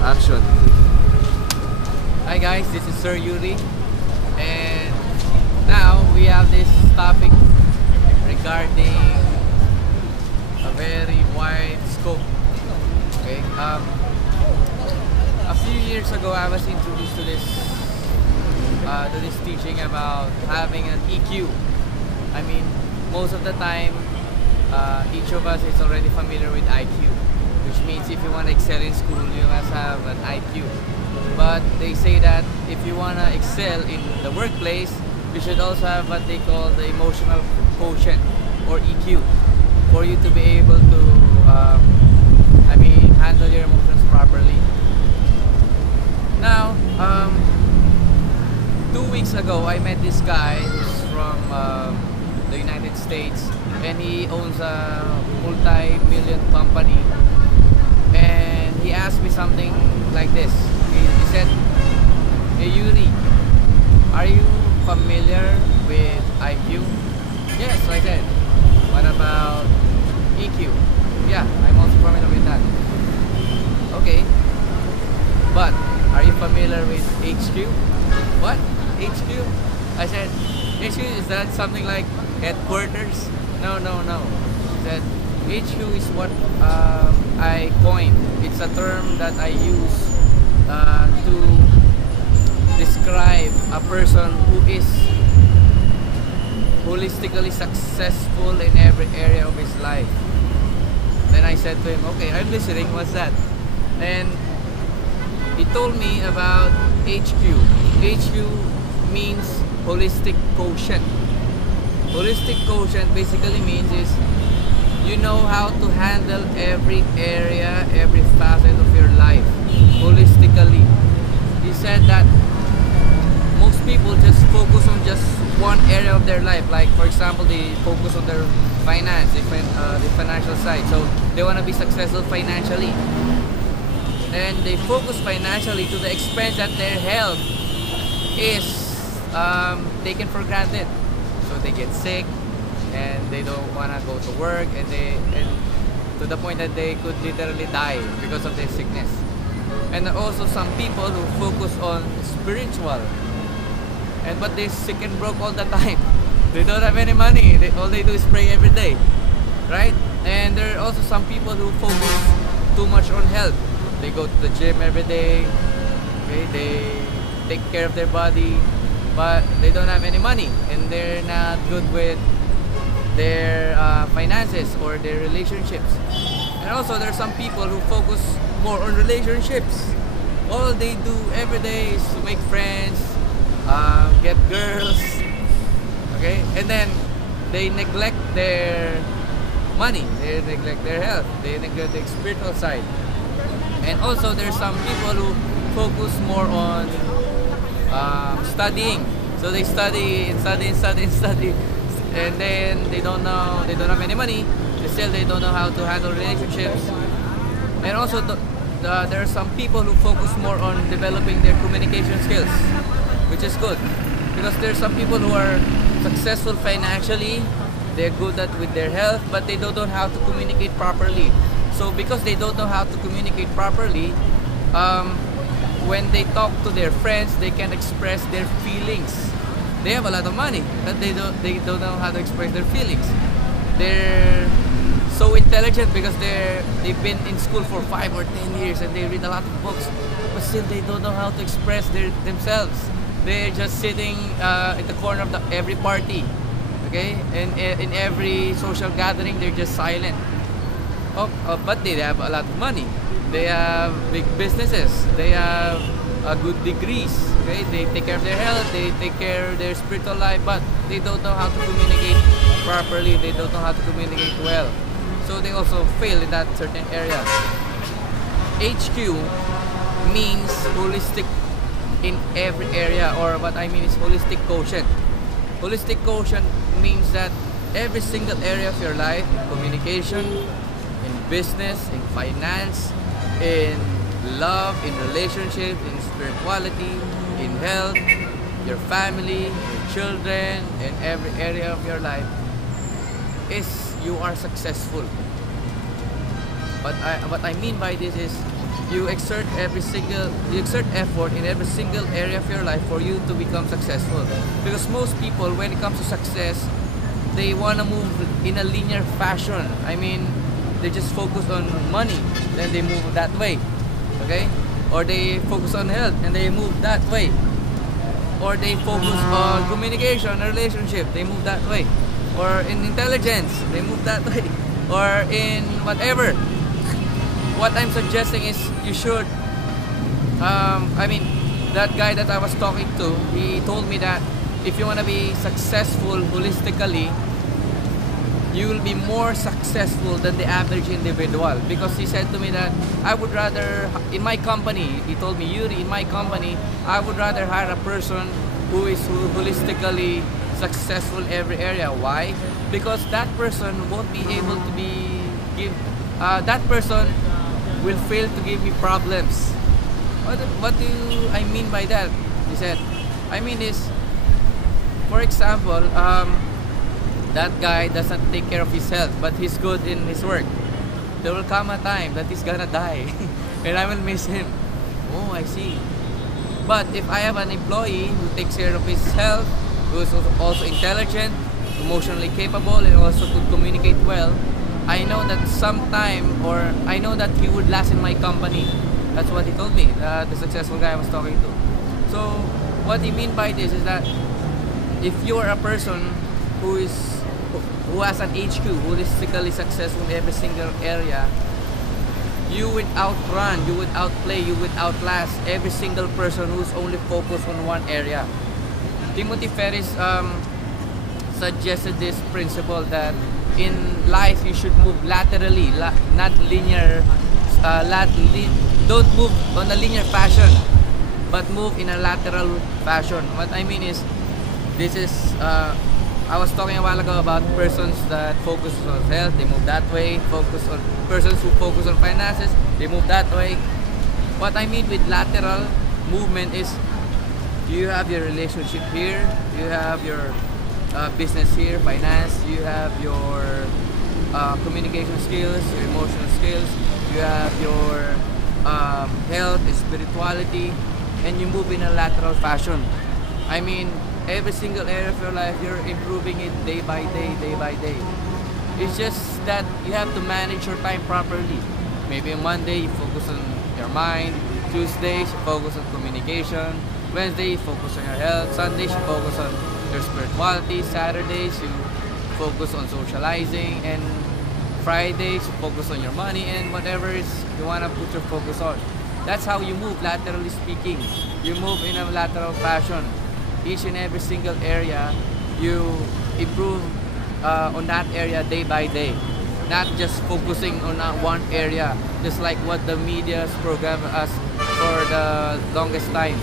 Action. Hi guys, this is Sir Yuri, and now we have this topic regarding a very wide scope. Okay, a few years ago I was introduced to this teaching about having an EQ. I mean, most of the time, each of us is already familiar with IQ, which means if you want to excel in school, you must have an IQ. But they say that if you want to excel in the workplace, you should also have what they call the emotional quotient, or EQ, for you to be able to, handle your emotions properly. Now, 2 weeks ago, I met this guy who's from the United States, and he owns a multi-million company. And he asked me something like this. He said, "Hey Yuri, are you familiar with IQ?" "Yes," I said. "What about EQ?" "Yeah, I'm also familiar with that." "Okay, but are you familiar with HQ?" "What? HQ?" I said, "HQ, is that something like headquarters?" No, no, no. He said, "HQ is what I coined. It's a term that I use to describe a person who is holistically successful in every area of his life." Then I said to him, "Okay, I'm listening. What's that?" And he told me about HQ. HQ means holistic quotient. Holistic quotient basically means is you know how to handle every area, every facet of your life holistically. He said that most people just focus on just one area of their life. Like, for example, they focus on their finance, the financial side. So they want to be successful financially. And they focus financially to the expense that their health is taken for granted. So they get sick, and they don't want to go to work, and to the point that they could literally die because of their sickness. And there are also some people who focus on spiritual, but they're sick and broke all the time. They don't have any money. All they do is pray every day, right? And there are also some people who focus too much on health. They go to the gym every day. Okay, they take care of their body, but they don't have any money, and they're not good with their finances or their relationships. And also, there are some people who focus more on relationships. All they do every day is to make friends, get girls, okay, and then they neglect their money, they neglect their health, they neglect the spiritual side. And also, there's some people who focus more on studying. So they study and study and study and study, and then they don't have any money. They don't know how to handle relationships. And also, there are some people who focus more on developing their communication skills, which is good, because there are some people who are successful financially. They're good with their health, but they don't know how to communicate properly. So because they don't know how to communicate properly, when they talk to their friends, they can express their feelings. They have a lot of money, but they don't know how to express their feelings. They're so intelligent because they've been in school for 5 or 10 years, and they read a lot of books, but still they don't know how to express themselves. They're just sitting in the corner of every party, okay, and in every social gathering, they're just silent. But they have a lot of money. They have big businesses. They have good degrees. Okay, they take care of their health. They take care of their spiritual life, but they don't know how to communicate properly. They don't know how to communicate well. So they also fail in that certain area. HQ means holistic in every area, or what I mean is holistic quotient. Holistic quotient means that every single area of your life, communication, in business, in finance, in love, in relationship, in spirituality, in health, your family, your children, in every area of your life, is you are successful. But what I mean by this is you exert effort in every single area of your life for you to become successful. Because most people, when it comes to success, they want to move in a linear fashion. I mean, they just focus on money, then they move that way, okay? Or they focus on health and they move that way. Or they focus on communication, relationship, they move that way. Or in intelligence, they move that way. Or in whatever. What I'm suggesting is you should, I mean, that guy that I was talking to, he told me that if you want to be successful holistically, you will be more successful than the average individual. Because he said to me that I would rather, in my company, he told me, Yuri, in my company, I would rather hire a person who is holistically successful in every area. Why? Because that person won't be able to that person will fail to give me problems. What do I mean by that? He said, I mean is, for example, that guy doesn't take care of his health, but he's good in his work. There will come a time that he's gonna die, and I will miss him. Oh, I see. But if I have an employee who takes care of his health, who is also intelligent, emotionally capable, and also could communicate well, I know that I know that he would last in my company. That's what he told me, the successful guy I was talking to. So, what he mean by this is that if you are a person who has an HQ, holistically successful in every single area, you would outrun, you would outplay, you would outlast every single person who's only focused on one area. Timothy Ferris suggested this principle that in life you should move laterally, not linear. Don't move on a linear fashion, but move in a lateral fashion. What I mean is, this is I was talking a while ago about persons that focus on health, they move that way. Persons who focus on finances, they move that way. What I mean with lateral movement is, you have your relationship here, you have your business here, finance, you have your communication skills, your emotional skills, you have your health, spirituality, and you move in a lateral fashion. I mean, every single area of your life, you're improving it day by day, day by day. It's just that you have to manage your time properly. Maybe on Monday, you focus on your mind. Tuesdays, you focus on communication. Wednesday, you focus on your health. Sundays, you focus on your spirituality. Saturdays, you focus on socializing. And Fridays, you focus on your money and whatever you want to put your focus on. That's how you move, laterally speaking. You move in a lateral fashion. Each and every single area, you improve on that area day by day, not just focusing on one area, just like what the media's programmed us for the longest time.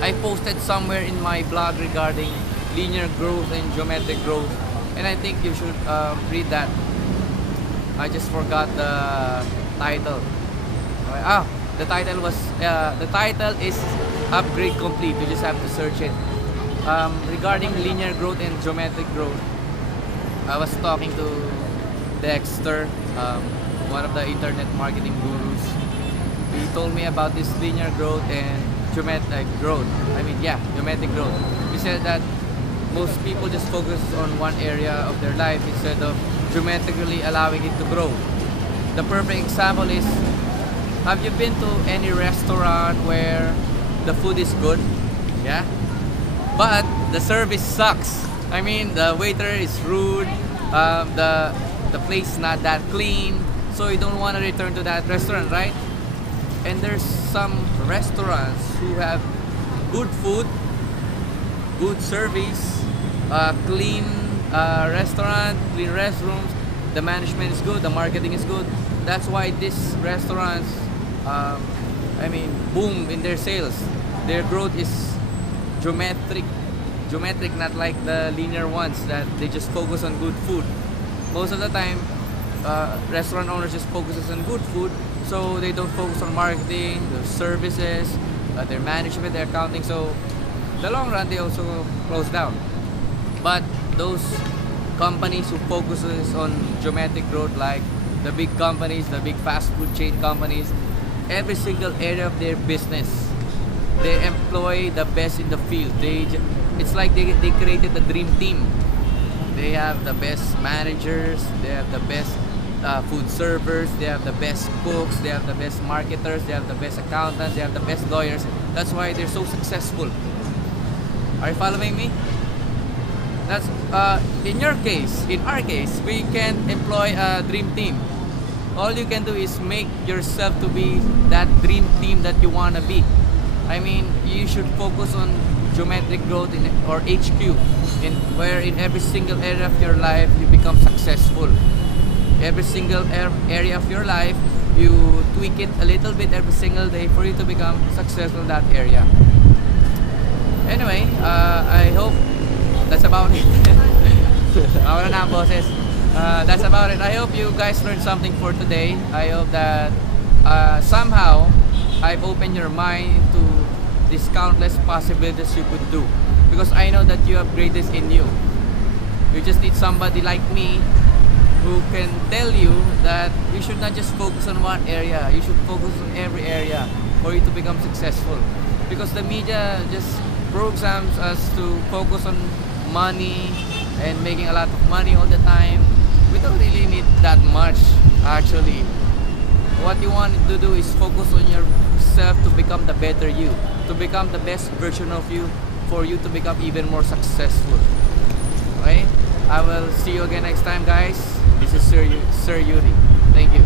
I posted somewhere in my blog regarding linear growth and geometric growth, and I think you should read that. I just forgot the title. The title is Upgrade Complete. You just have to search it. Regarding linear growth and geometric growth, I was talking to Dexter, one of the internet marketing gurus. He told me about this linear growth and geometric growth. Geometric growth. He said that most people just focus on one area of their life instead of geometrically allowing it to grow. The perfect example is, have you been to any restaurant where the food is good? Yeah? But the service sucks. I mean, the waiter is rude, the place is not that clean, so you don't want to return to that restaurant, right? And there's some restaurants who have good food, good service, clean restaurant, clean restrooms, the management is good, the marketing is good. That's why these restaurants boom in their sales. Their growth is geometric, not like the linear ones that they just focus on good food. Most of the time, restaurant owners just focuses on good food, so they don't focus on marketing, their services, their management, their accounting. So, in the long run, they also close down. But those companies who focuses on geometric growth, like the big companies, the big fast food chain companies, every single area of their business. They employ the best in the field. It's like they created the dream team. They have the best managers, they have the best food servers, they have the best cooks, they have the best marketers, they have the best accountants, they have the best lawyers. That's why they're so successful. Are you following me? That's in your case. In our case, we can employ a dream team. All you can do is make yourself to be that dream team that you want to be. I mean, you should focus on geometric growth or HQ, where in every single area of your life you become successful. Every single area of your life you tweak it a little bit every single day for you to become successful in that area. Anyway, I hope that's about it. That's about it. I hope you guys learned something for today. I hope that somehow I've opened your mind to these countless possibilities you could do, because I know that you have greatness in you. You just need somebody like me who can tell you that you should not just focus on one area, you should focus on every area for you to become successful. Because the media just programs us to focus on money and making a lot of money all the time. We don't really need that much, actually. What you want to do is focus on yourself to become the better you, to become the best version of you, for you to become even more successful. Okay? I will see you again next time, guys. This is Sir Yuri. Thank you.